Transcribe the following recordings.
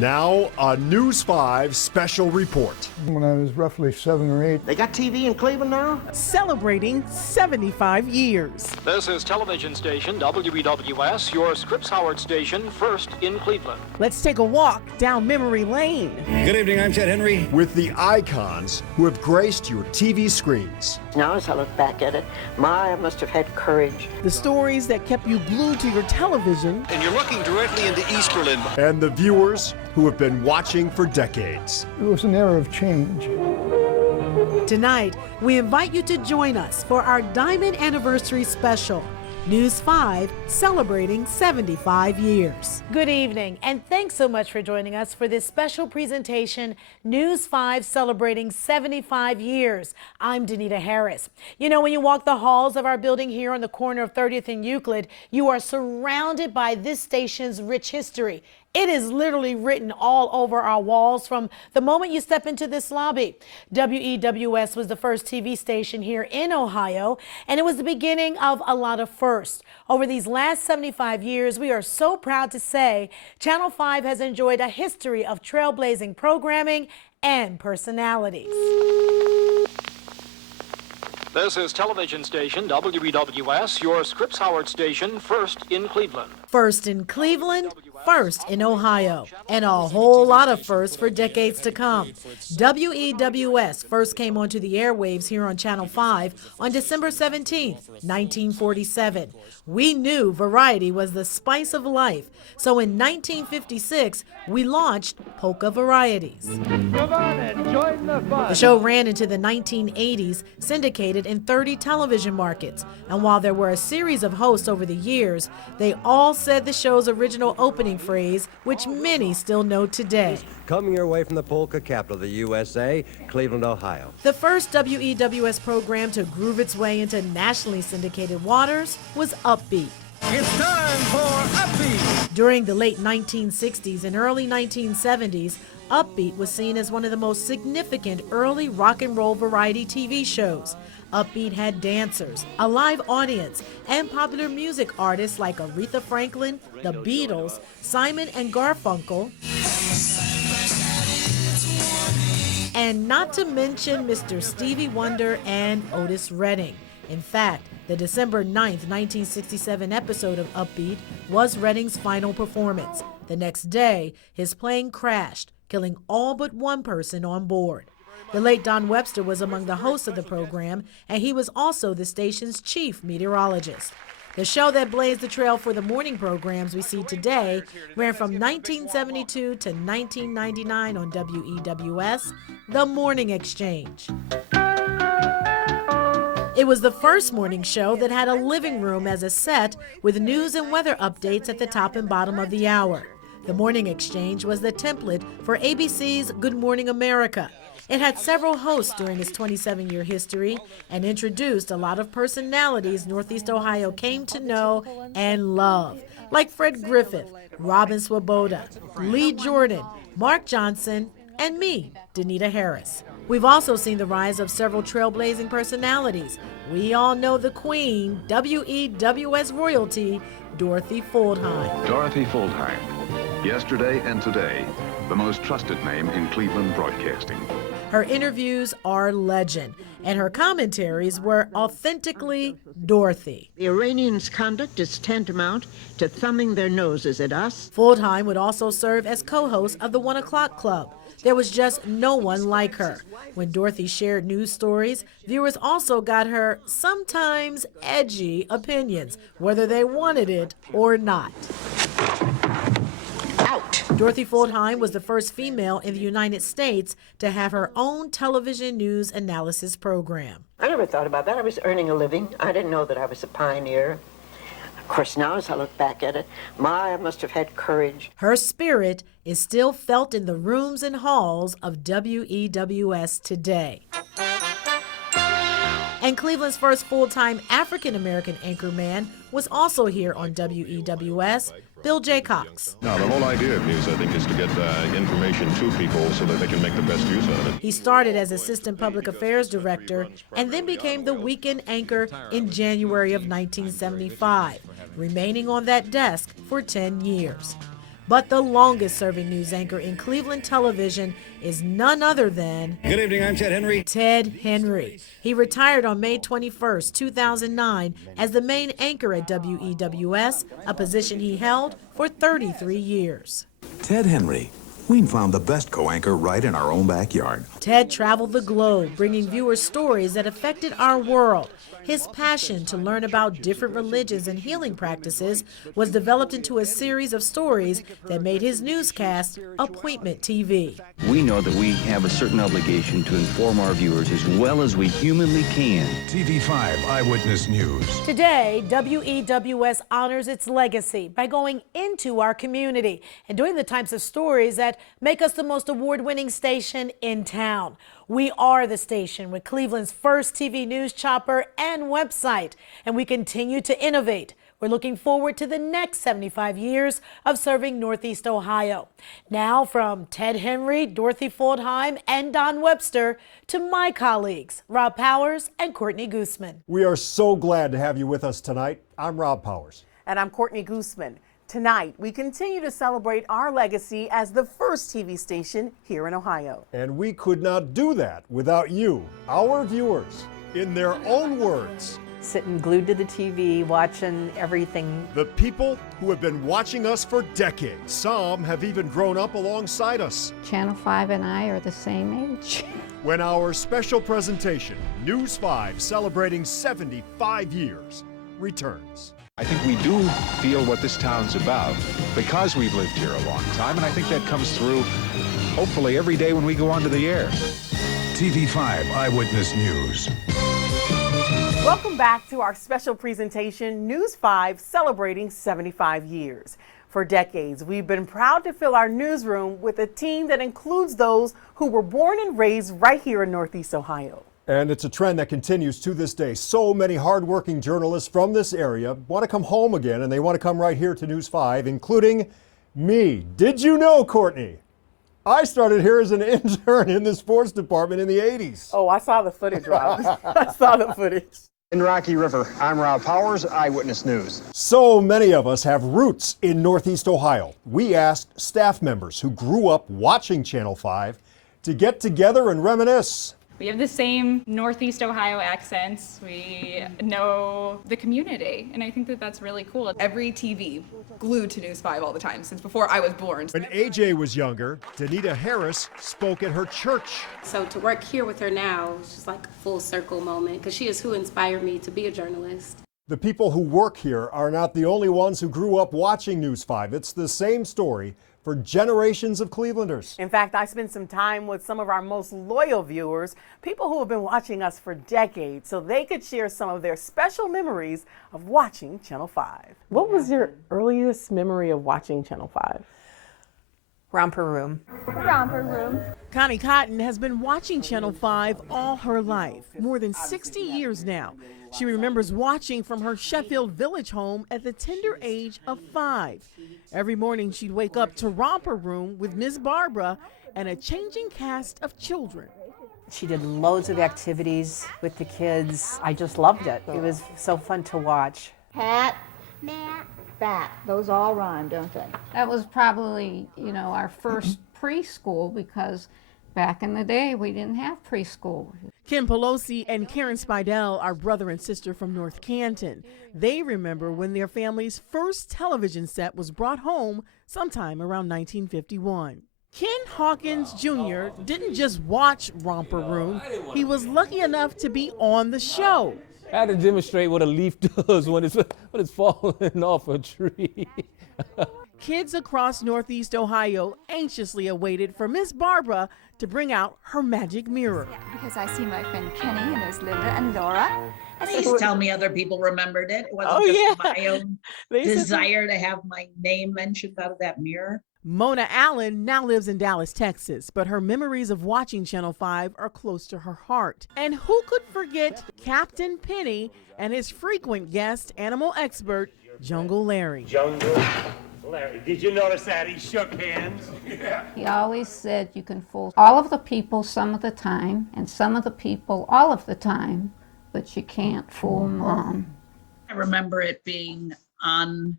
Now, a News 5 special report. When I was roughly 7 or 8. They got TV in Cleveland now? Celebrating 75 years. This is television station WEWS, your Scripps Howard station, first in Cleveland. Let's take a walk down memory lane. Good evening, I'm Chet Henry. With the icons who have graced your TV screens. Now, as I look back at it, I must have had courage. The stories that kept you glued to your television. And you're looking directly into East Berlin. And the viewers who have been watching for decades. It was an era of change. Tonight, we invite you to join us for our Diamond Anniversary Special. News 5 celebrating 75 years. Good evening, and thanks so much for joining us for this special presentation, News 5 celebrating 75 years. I'm Danita Harris. You know, when you walk the halls of our building here on the corner of 30th and Euclid, you are surrounded by this station's rich history. It is literally written all over our walls from the moment you step into this lobby. WEWS was the first TV station here in Ohio, and it was the beginning of a lot of firsts. Over these last 75 years, we are so proud to say Channel 5 has enjoyed a history of trailblazing programming and personalities. This is television station WEWS, your Scripps Howard station, first in Cleveland. First in Cleveland, first in Ohio, and a whole lot of firsts for decades to come. WEWS first came onto the airwaves here on Channel 5 on December 17, 1947. We knew variety was the spice of life, so in 1956, we launched Polka Varieties. Come on and join the fun. The show ran into the 1980s, syndicated in 30 television markets, and while there were a series of hosts over the years, they all said the show's original opening phrase, which many still know today. Coming your way from the polka capital of the USA, Cleveland, Ohio. The first WEWS program to groove its way into nationally syndicated waters was Upbeat. It's time for Upbeat. During the late 1960s and early 1970s, Upbeat was seen as one of the most significant early rock and roll variety TV shows. Upbeat had dancers, a live audience, and popular music artists like Aretha Franklin, the Beatles, Simon and Garfunkel, and not to mention Mr. Stevie Wonder and Otis Redding. In fact, the December 9th, 1967 episode of Upbeat was Redding's final performance. The next day, his plane crashed, killing all but one person on board. The late Don Webster was among the hosts of the program, and he was also the station's chief meteorologist. The show that blazed the trail for the morning programs we see today ran from 1972 to 1999 on WEWS, The Morning Exchange. It was the first morning show that had a living room as a set with news and weather updates at the top and bottom of the hour. The Morning Exchange was the template for ABC's Good Morning America. It had several hosts during its 27-year history and introduced a lot of personalities Northeast Ohio came to know and love, like Fred Griffith, Robin Swoboda, Lee Jordan, Mark Johnson, and me, Danita Harris. We've also seen the rise of several trailblazing personalities. We all know the queen, WEWS royalty, Dorothy Fuldheim. Dorothy Fuldheim, yesterday and today, the most trusted name in Cleveland broadcasting. Her interviews are legend, and her commentaries were authentically Dorothy. The Iranians' conduct is tantamount to thumbing their noses at us. Fuldheim would also serve as co-host of the 1 O'Clock Club. There was just no one like her. When Dorothy shared news stories, viewers also got her sometimes edgy opinions, whether they wanted it or not. Out. Dorothy Fuldheim was the first female in the United States to have her own television news analysis program. I never thought about that. I was earning a living. I didn't know that I was a pioneer. Of course, now as I look back at it, I must have had courage. Her spirit is still felt in the rooms and halls of WEWS today. And Cleveland's first full-time African-American anchorman was also here on WEWS, Bill J. Cox. Now, the whole idea of news, I think, is to get information to people so that they can make the best use out of it. He started as Assistant Public Affairs Director and then became the weekend anchor in January of 1975, remaining on that desk for 10 years. But the longest-serving news anchor in Cleveland television is none other than... Good evening, I'm Ted Henry. Ted Henry. He retired on May 21st, 2009 as the main anchor at WEWS, a position he held for 33 years. Ted Henry. We found the best co-anchor right in our own backyard. Ted traveled the globe, bringing viewers stories that affected our world. His passion to learn about different religions and healing practices was developed into a series of stories that made his newscast Appointment TV. We know that we have a certain obligation to inform our viewers as well as we humanly can. TV5 Eyewitness News. Today, WEWS honors its legacy by going into our community and doing the types of stories that make us the most award-winning station in town. We are the station with Cleveland's first TV news chopper and website, and we continue to innovate. We're looking forward to the next 75 years of serving Northeast Ohio. Now from Ted Henry, Dorothy Foldheim, and Don Webster to my colleagues, Rob Powers and Courtney Gooseman. We are so glad to have you with us tonight. I'm Rob Powers. And I'm Courtney Gooseman. Tonight, we continue to celebrate our legacy as the first TV station here in Ohio. And we could not do that without you, our viewers, in their own words. Sitting glued to the TV, watching everything. The people who have been watching us for decades. Some have even grown up alongside us. Channel 5 and I are the same age. When our special presentation, News 5 celebrating 75 years, returns. I think we do feel what this town's about because we've lived here a long time, and I think that comes through hopefully every day when we go onto the air. TV5 Eyewitness News. Welcome back to our special presentation, News 5 celebrating 75 years. For decades, we've been proud to fill our newsroom with a team that includes those who were born and raised right here in Northeast Ohio. And it's a trend that continues to this day. So many hardworking journalists from this area want to come home again, and they want to come right here to News 5, including me. Did you know, Courtney? I started here as an intern in the sports department in the 80s. Oh, I saw the footage, Rob. I saw the footage. In Rocky River, I'm Rob Powers, Eyewitness News. So many of us have roots in Northeast Ohio. We asked staff members who grew up watching Channel 5 to get together and reminisce. We have the same Northeast Ohio accents. We know the community, and I think that that's really cool. Every TV glued to News 5 all the time, since before I was born. When AJ was younger, Danita Harris spoke at her church. So to work here with her now is just like a full circle moment, because she is who inspired me to be a journalist. The people who work here are not the only ones who grew up watching News 5. It's the same story for generations of Clevelanders. In fact, I spent some time with some of our most loyal viewers, people who have been watching us for decades, so they could share some of their special memories of watching Channel 5. What was your earliest memory of watching Channel 5? Romper room. Romper room. Connie Cotton has been watching Channel 5 all her life, more than 60 years now. She remembers watching from her Sheffield Village home at the tender age of 5. Every morning she'd wake up to Romper Room with Miss Barbara and a changing cast of children. She did loads of activities with the kids. I just loved it. It was so fun to watch. Pat, fat, those all rhyme, don't they? That was probably, our first preschool, because back in the day we didn't have preschool. Kim Pelosi and Karen Spidell are brother and sister from North Canton. They remember when their family's first television set was brought home sometime around 1951. Ken Hawkins Jr. didn't just watch Romper Room, he was lucky enough to be on the show. I had to demonstrate what a leaf does when it's falling off a tree. Kids across Northeast Ohio anxiously awaited for Miss Barbara to bring out her magic mirror. Because I see my friend Kenny and there's Linda and Laura. Please tell me other people remembered it. It wasn't just my own desire to have my name mentioned out of that mirror. Mona Allen now lives in Dallas, Texas, but her memories of watching Channel 5 are close to her heart. And who could forget Captain Penny and his frequent guest animal expert, Jungle Larry. Jungle Larry. Did you notice that? He shook hands. Yeah. He always said you can fool all of the people some of the time, and some of the people all of the time, but you can't fool Mom. I remember it being on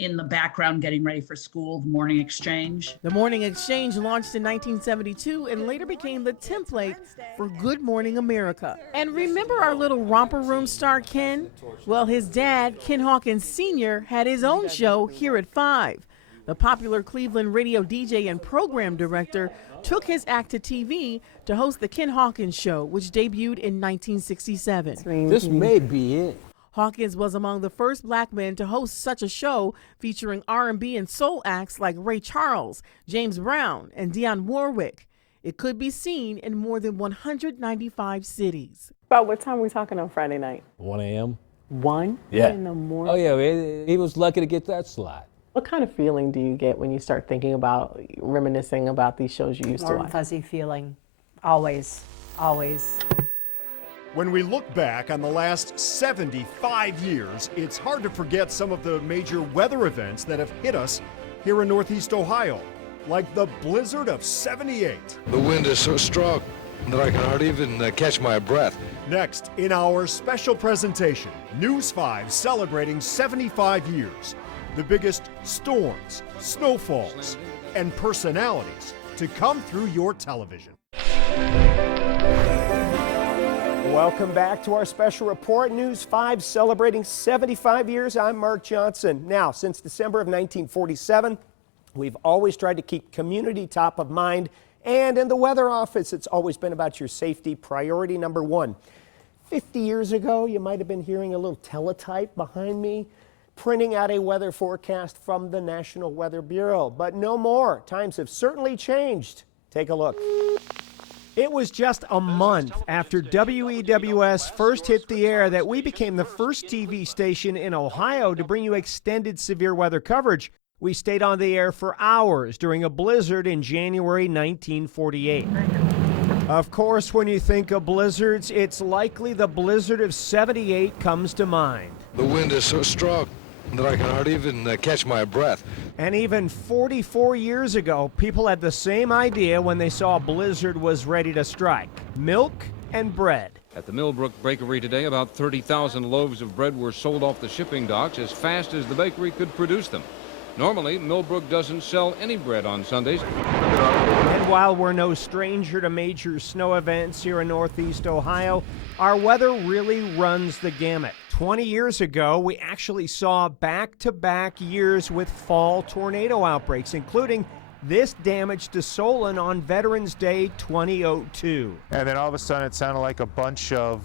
in the background getting ready for school, the morning exchange. The Morning Exchange launched in 1972 and later became the template for Good Morning America. And remember our little romper room star Ken? Well, his dad, Ken Hawkins Sr., had his own show here at 5. The popular Cleveland radio DJ and program director took his act to TV to host the Ken Hawkins Show, which debuted in 1967. This may be it. Hawkins was among the first black men to host such a show featuring R&B and soul acts like Ray Charles, James Brown, and Dionne Warwick. It could be seen in more than 195 cities. About what time are we talking on Friday night? 1 a.m. 1 Yeah. in the morning? Oh, yeah, he was lucky to get that slot. What kind of feeling do you get when you start thinking about, reminiscing about these shows you used to Warm, watch? fuzzy feeling. Always, always. When we look back on the last 75 years, it's hard to forget some of the major weather events that have hit us here in Northeast Ohio, like the blizzard of '78. The wind is so strong that I can hardly even catch my breath. Next, in our special presentation, News 5 celebrating 75 years. The biggest storms, snowfalls, and personalities to come through your television. Welcome back to our special report, News 5 celebrating 75 years. I'm Mark Johnson. Now, since December of 1947, we've always tried to keep community top of mind, and in the weather office, it's always been about your safety, priority number one. 50 years ago, you might have been hearing a little teletype behind me, printing out a weather forecast from the National Weather Bureau, but no more. Times have certainly changed. Take a look. It was just a month after WEWS first hit the air that we became the first TV station in Ohio to bring you extended severe weather coverage. We stayed on the air for hours during a blizzard in January 1948. Of course, when you think of blizzards, it's likely the blizzard of '78 comes to mind. The wind is so strong that I can hardly even catch my breath. And even 44 years ago, people had the same idea when they saw a blizzard was ready to strike: milk and bread. At the Millbrook Bakery today, about 30,000 loaves of bread were sold off the shipping docks as fast as the bakery could produce them. Normally, Millbrook doesn't sell any bread on Sundays. And while we're no stranger to major snow events here in Northeast Ohio, our weather really runs the gamut. 20 years ago, we actually saw back-to-back years with fall tornado outbreaks, including this damage to Solon on Veterans Day 2002. And then all of a sudden it sounded like a bunch of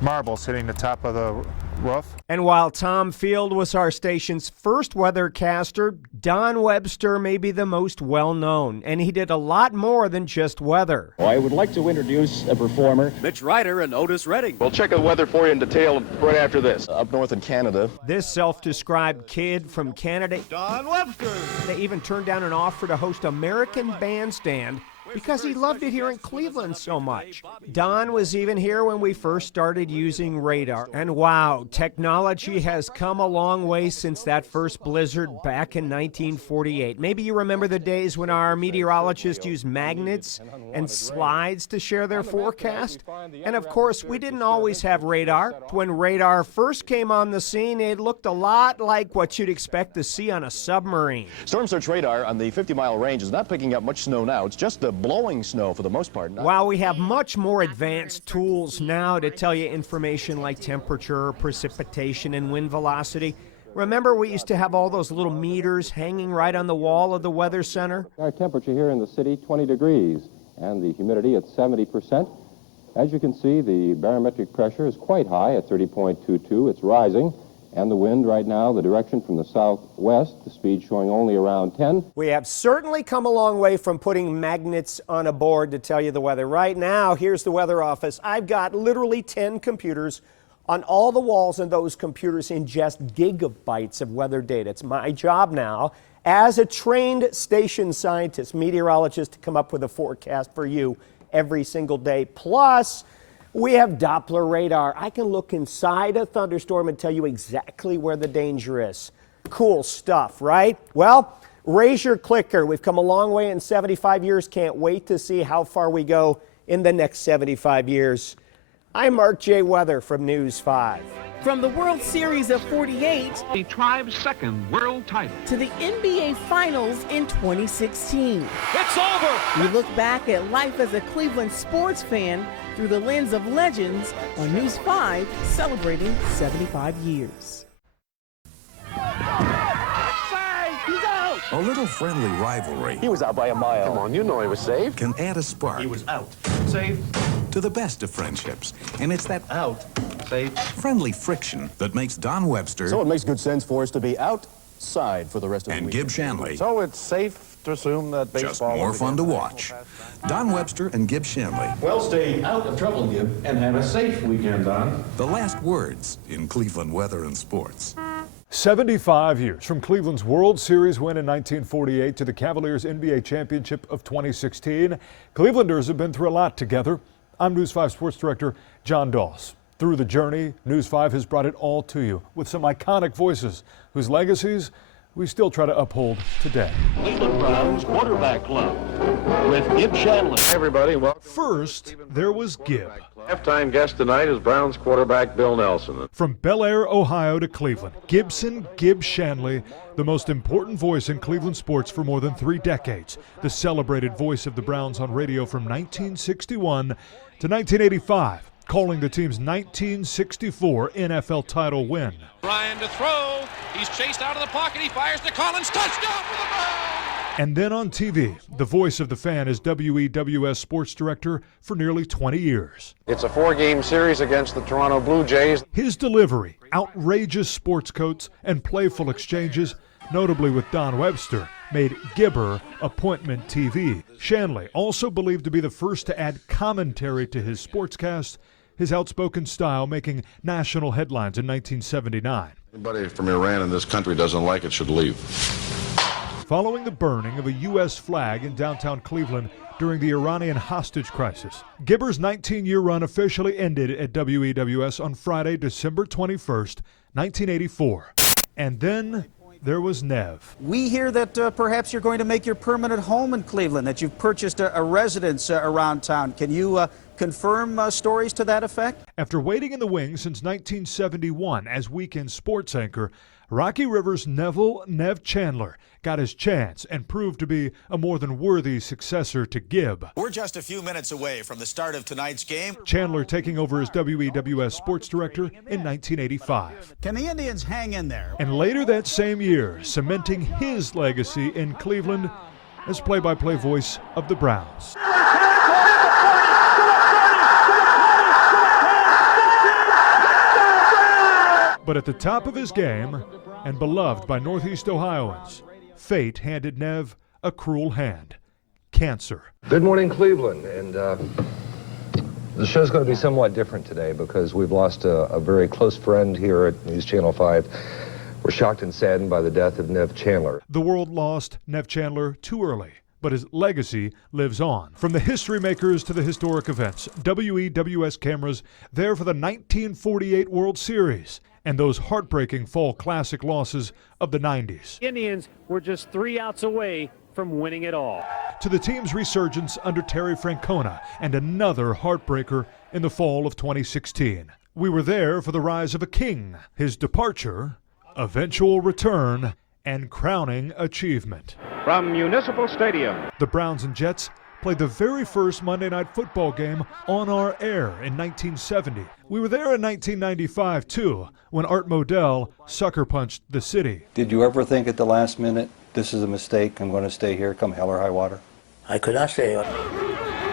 marbles hitting the top of the roof. And while Tom Field was our station's first weathercaster, Don Webster may be the most well-known, and he did a lot more than just weather. I would like to introduce a performer, Mitch Ryder and Otis Redding. We'll check the weather for you in detail right after this. Up north in Canada. This self-described kid from Canada, Don Webster. They even turned down an offer to host American Bandstand because he loved it here in Cleveland so much. Don was even here when we first started using radar. And wow, technology has come a long way since that first blizzard back in 1948. Maybe you remember the days when our meteorologists used magnets and slides to share their forecast. And of course, we didn't always have radar. When radar first came on the scene, it looked a lot like what you'd expect to see on a submarine. Storm Surge radar on the 50-mile range is not picking up much snow now. It's just the blowing snow for the most part. While we have much more advanced tools now to tell you information like temperature, precipitation, and wind velocity, remember we used to have all those little meters hanging right on the wall of the weather center? Our temperature here in the city, 20 degrees, and the humidity at 70%. As you can see, the barometric pressure is quite high at 30.22. It's rising. And the wind right now, the direction from the southwest, the speed showing only around 10. We have certainly come a long way from putting magnets on a board to tell you the weather. Right now, here's the weather office. I've got literally 10 computers on all the walls, and those computers ingest gigabytes of weather data. It's my job now as a trained station scientist, meteorologist, to come up with a forecast for you every single day. Plus, we have Doppler radar. I can look inside a thunderstorm and tell you exactly where the danger is. Cool stuff, right? Well, raise your clicker. We've come a long way in 75 years. Can't wait to see how far we go in the next 75 years. I'm Mark J. Weather from News 5. From the World Series of 48, the tribe's second world title, to the NBA Finals in 2016. It's over! We look back at life as a Cleveland sports fan through the lens of legends on News 5, celebrating 75 years. A little friendly rivalry. He was out by a mile. Come on, you know he was safe. Can add a spark. He was out. Safe. To the best of friendships. And it's that Out. Safe. friendly friction that makes Don Webster So it makes good sense for us to be outside for the rest of the and week. Gib Shanley So it's safe to assume that baseball... just more fun to watch. Don Webster and Gib Shanley. Well, stay out of trouble, Gib, and have a safe weekend, Don. The last words in Cleveland weather and sports. 75 years from Cleveland's World Series win in 1948 to the Cavaliers' NBA championship of 2016. Clevelanders have been through a lot together. I'm News 5 Sports Director John Doss. Through the journey, News 5 has brought it all to you with some iconic voices whose legacies we still try to uphold today. Cleveland Browns Quarterback Club with Gib Shanley. Hey everybody, welcome. First, there was Gib. Halftime guest tonight is Browns quarterback Bill Nelson. From Bel Air, Ohio to Cleveland, Gib Shanley, the most important voice in Cleveland sports for more than 3 decades. The celebrated voice of the Browns on radio from 1961 to 1985, calling the team's 1964 NFL title win. Ryan to throw. He's chased out of the pocket. He fires to Collins. Touchdown for the Browns! And then on TV, the voice of the fan is WEWS sports director for nearly 20 years. It's a 4-game series against the Toronto Blue Jays. His delivery, outrageous sports quotes, and playful exchanges, notably with Don Webster, made Gibber appointment TV. Shanley, also believed to be the first to add commentary to his sportscast, his outspoken style making national headlines in 1979. Anybody from Iran in this country doesn't like it should leave. Following the burning of a U.S. flag in downtown Cleveland during the Iranian hostage crisis, Gibber's 19-year run officially ended at WEWS on Friday, December 21st, 1984. And then there was Nev. We hear that perhaps you're going to make your permanent home in Cleveland, that you've purchased a residence around town. Can you confirm stories to that effect? After waiting in the wings since 1971 as weekend sports anchor, Rocky River's Nev Chandler got his chance and proved to be a more than worthy successor to Gib. We're just a few minutes away from the start of tonight's game. Chandler taking over as WEWS sports director in 1985. Can the Indians hang in there? And later that same year, cementing his legacy in Cleveland as play-by-play voice of the Browns. But at the top of his game, and beloved by Northeast Ohioans, fate handed Nev a cruel hand. Cancer. Good morning, Cleveland. And the show's going to be somewhat different today because we've lost a very close friend here at News Channel 5. We're shocked and saddened by the death of Nev Chandler. The world lost Nev Chandler too early, but his legacy lives on. From the history makers to the historic events, WEWS cameras there for the 1948 World Series and those heartbreaking fall classic losses of the 90s. Indians were just 3 outs away from winning it all. To the team's resurgence under Terry Francona and another heartbreaker in the fall of 2016. We were there for the rise of a king, his departure, eventual return, and crowning achievement. From Municipal Stadium, the Browns and Jets played the very first Monday Night Football game on our air in 1970. We were there in 1995, too, when Art Modell sucker punched the city. Did you ever think at the last minute, this is a mistake, I'm going to stay here, come hell or high water? I could not say it.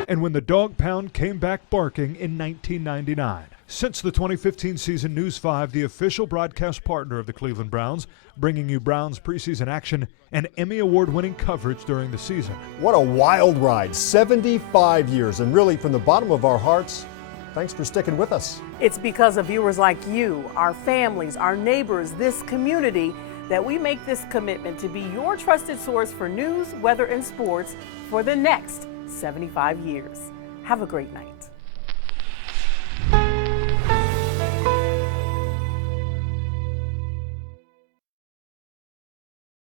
And when the dog pound came back barking in 1999. Since the 2015 season, News 5, the official broadcast partner of the Cleveland Browns, bringing you Browns preseason action and Emmy Award-winning coverage during the season. What a wild ride, 75 years, and really from the bottom of our hearts, thanks for sticking with us. It's because of viewers like you, our families, our neighbors, this community, that we make this commitment to be your trusted source for news, weather, and sports for the next 75 years. Have a great night.